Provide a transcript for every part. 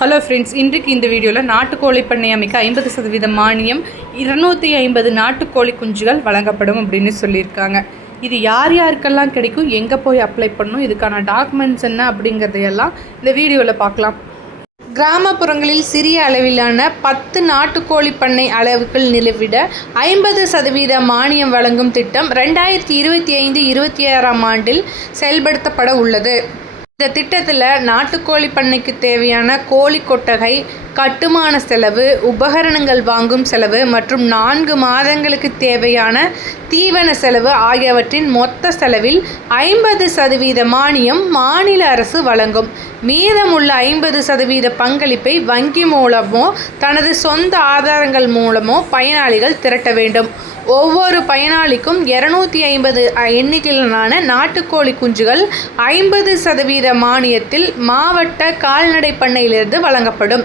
Hello friends, இன்றைக்கு இந்த வீடியோவில் நாட்டுக்கோழி பண்ணை அமைக்க 50% மானியம், 250 நாட்டுக்கோழி குஞ்சுகள் வழங்கப்படும் அப்படின்னு சொல்லியிருக்காங்க. இது யார் யாருக்கெல்லாம் கிடைக்கும், எங்கே போய் அப்ளை பண்ணணும், இதுக்கான டாக்குமெண்ட்ஸ் என்ன அப்படிங்கிறதையெல்லாம் இந்த வீடியோவில் பார்க்கலாம். கிராமப்புறங்களில் சிறிய அளவிலான 10 நாட்டுக்கோழி பண்ணை அளவுகள் நிலவிட 50% மானியம் வழங்கும் திட்டம் 2025-26ஆம் ஆண்டில் செயல்படுத்தப்பட உள்ளது. இந்த திட்டத்தில் நாட்டுக்கோழி பண்ணைக்கு தேவையான கோழி கொட்டகை, கட்டுமான செலவு, உபகரணங்கள் வாங்கும் செலவு மற்றும் 4 மாதங்களுக்கு தேவையான தீவன செலவு ஆகியவற்றின் மொத்த செலவில் 50% மானியம் மாநில அரசு வழங்கும். மீதமுள்ள 50% பங்களிப்பை வங்கி மூலமோ தனது சொந்த ஆதாரங்கள் மூலமோ பயனாளிகள் திரட்ட வேண்டும். ஒவ்வொரு பயனாளிக்கும் 250 எண்ணிக்கையிலான நாட்டுக்கோழி குஞ்சுகள் 50% மானியத்தில் மாவட்ட கால்நடை பண்ணையிலிருந்து வழங்கப்படும்.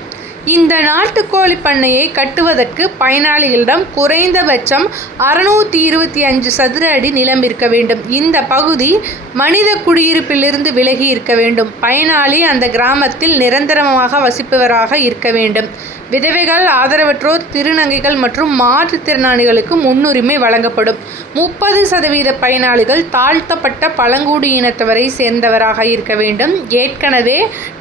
இந்த நாட்டுக்கோழி பண்ணையை கட்டுவதற்கு பயனாளிகளிடம் குறைந்தபட்சம் 625 சதுர அடி நிலம் இருக்க வேண்டும். இந்த பகுதி மனித குடியிருப்பிலிருந்து விலகி இருக்க வேண்டும். பயனாளி அந்த கிராமத்தில் நிரந்தரமாக வசிப்பவராக இருக்க வேண்டும். விதவைகள், ஆதரவற்றோர், திருநங்கைகள் மற்றும் மாற்றுத்திறனாளிகளுக்கு முன்னுரிமை வழங்கப்படும். 30% பயனாளிகள் தாழ்த்தப்பட்ட பழங்குடியினத்தவரை சேர்ந்தவராக இருக்க வேண்டும். ஏற்கனவே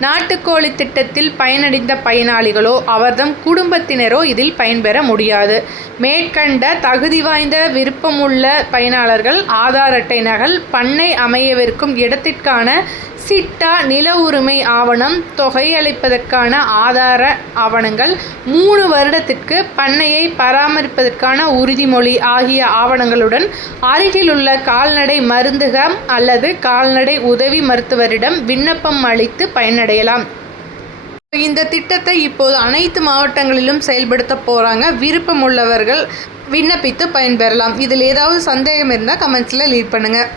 நாட்டுக்கோழி திட்டத்தில் பயனடைந்த பயனாளிகளோ அவர்தம் குடும்பத்தினரோ இதில் பயன்பெற முடியாது. மேற்கண்ட தகுதி வாய்ந்த விருப்பமுள்ள பயனாளர்கள் ஆதார் அட்டை நகல், பண்ணை அமையவிருக்கும் இடத்திற்கான சிட்டா, நில உரிமை ஆவணம், தொகை அளிப்பதற்கான ஆதார ஆவணங்கள், 3 வருடத்திற்கு பண்ணையை பராமரிப்பதற்கான உறுதிமொழி ஆகிய ஆவணங்களுடன் அருகிலுள்ள கால்நடை மருந்தகம் அல்லது கால்நடை உதவி மருத்துவரிடம் விண்ணப்பம் அளித்து பயனடையலாம். இந்த திட்டத்தை இப்போது அனைத்து மாவட்டங்களிலும் செயல்படுத்த போகிறாங்க. விருப்பமுள்ளவர்கள் விண்ணப்பித்து பயன்பெறலாம். இதில் ஏதாவது சந்தேகம் இருந்தால் கமெண்ட்ஸில் லீவ் பண்ணுங்கள்.